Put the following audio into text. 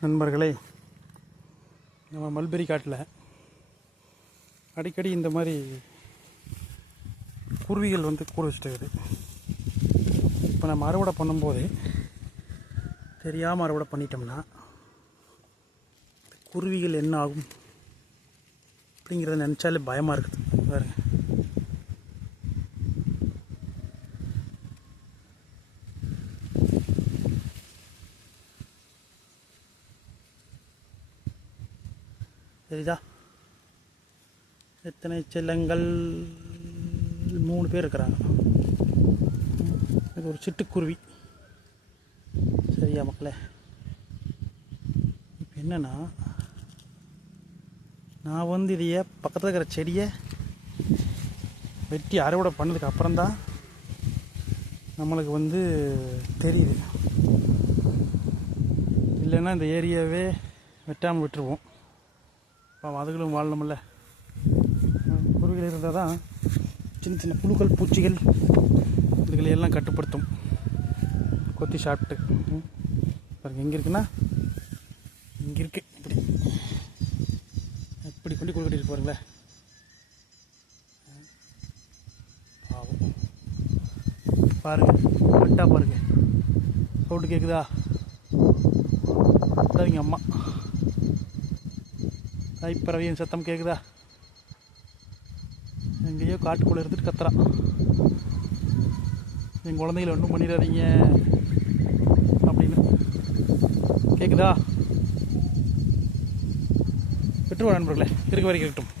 நண்பர்களே நம்ம மல்பெரி காட்டில் அடிக்கடி இந்த மாதிரி குருவிகள் வந்து கூடு வச்சுட்டு இருக்குது இப்போ நம்ம அறுவடை பண்ணும்போது தெரியாமல் அறுவடை பண்ணிட்டோம்னா குருவிகள் என்ன ஆகும் அப்படிங்கிறத நினச்சாலே பயமாக இருக்குது. பாருங்கள் தெரியுதா? எத்தனை செல்லங்கள்? மூணு பேர் இருக்கிறாங்க. இது ஒரு சிட்டுக்குருவி. சரியா மக்களே? இப்போ என்னன்னா நான் வந்து இதையே பக்கத்தில் இருக்கிற செடியை வெட்டி அறுவடை பண்ணதுக்கு அப்புறம்தான் நம்மளுக்கு வந்து தெரியுது. இல்லைன்னா இந்த ஏரியாவே வெட்டாமல் விட்டுருவோம். பாவம் அதுகளும் வாழணும்ல. குருவிகள் இருந்தால் தான் சின்ன சின்ன புழுக்கள் பூச்சிகள் இதுகளை எல்லாம் கட்டுப்படுத்தும். கொத்தி சாப்பிட்டு பாருங்கள் எங்கே இருக்குன்னா இங்கே இருக்கு. இப்படி. இப்படி கொண்டு கொண்டு கட்டிட்டு பாருங்களேன் பாவம். பாருங்கள் கரெக்டாக பாருங்கள் சவுண்டு கேட்குதா சரிங்க அம்மா. தாய்ப்பறவையின் சத்தம் கேட்குதா எங்கேயோ காட்டுக்குள்ளே இருந்துட்டு கத்துறான் என் குழந்தைகளை ஒன்றும் பண்ணிடாதீங்க. அப்படின்னு. கேட்குதா விட்டுருவா நண்பர்களே இருக்க வரைக்கும் இருக்கட்டும்.